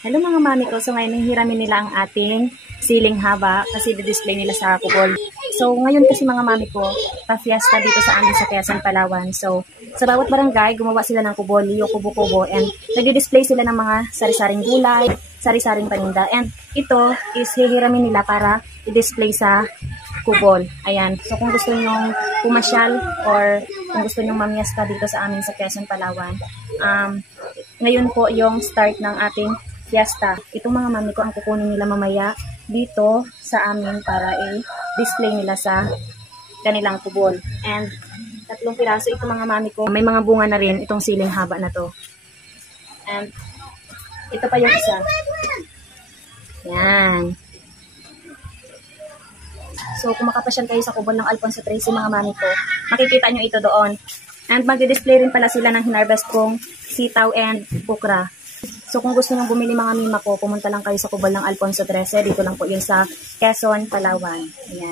Hello mga mami ko. So ngayon hihiramin nila ang ating siling haba kasi di-display nila sa kubol. So ngayon kasi mga mami ko, pa-fiesta dito sa amin sa Quezon, Palawan. So sa bawat barangay, gumawa sila ng kubol, yung kubo-kubo, and nagdi-display sila ng mga sari-saring gulay, sari-saring paninda. And ito is hihiramin nila para i-display sa kubol. Ayan. So kung gusto nyong pumasyal or kung gusto nyong mamiesta dito sa amin sa Quezon, Palawan, ngayon po yung start ng ating fiesta. Itong mga mami ko ang kukunin nila mamaya dito sa amin para i-display nila sa kanilang kubol. And 3 piraso itong mga mami ko. May mga bunga na rin itong siling haba na to. And ito pa yung isa. Yan. So kung makapasyal kayo sa kubol ng Alfonso Tracy mga mami ko, makikita nyo ito doon. And magdi-display rin pala sila ng hinarvest kong sitaw and okra. So kung gusto nyo bumili mga mima ko, pumunta lang kayo sa kubol ng Alfonso 13. Dito lang po yun sa Quezon, Palawan. Ayan.